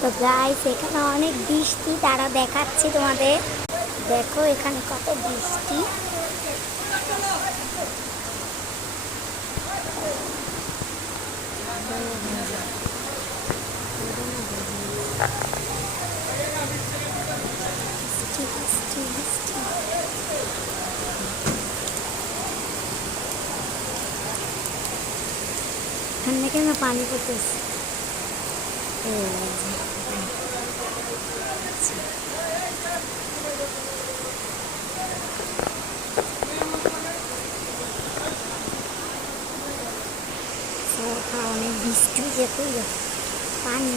তো গাইস এখানে অনেক বৃষ্টি, তারা দেখাচ্ছে তোমাদের। দেখো এখানে কত বৃষ্টি। বৃষ্টি বৃষ্টি বৃষ্টি। এখান থেকে না পানি পড়তেছে। অনেক বৃষ্টি যেতে পানি